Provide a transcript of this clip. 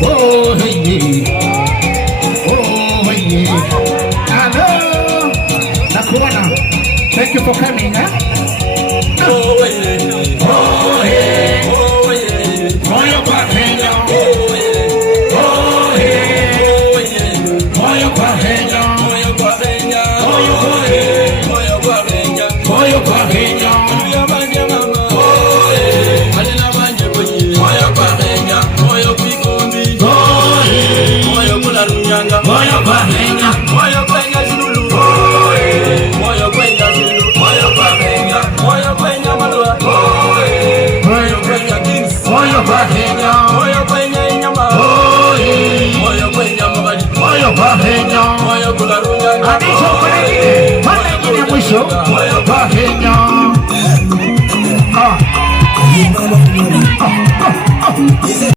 Oh hey, oh hey, hello, nakuona. Thank you for coming, huh? Oh hey, oh hey, oh hey, moyo kwa Kenya. Oh hey, moyo kwa Kenya, moyo kwa Kenya, moyo kwa Kenya, moyo kwa Kenya, moyo kwa Kenya. Moyo kwa Kenya, moyo Kenya Zulu, moyo Kenya Zulu, moyo kwa Kenya, moyo Kenya Malwa, moyo Kenya Kings, moyo kwa Kenya, moyo Kenya Inyama, moyo Kenya Mabadi, moyo kwa Kenya, moyo Kularunya, adisho kwa nyingine, pale nyingine mwisho, moyo kwa Kenya.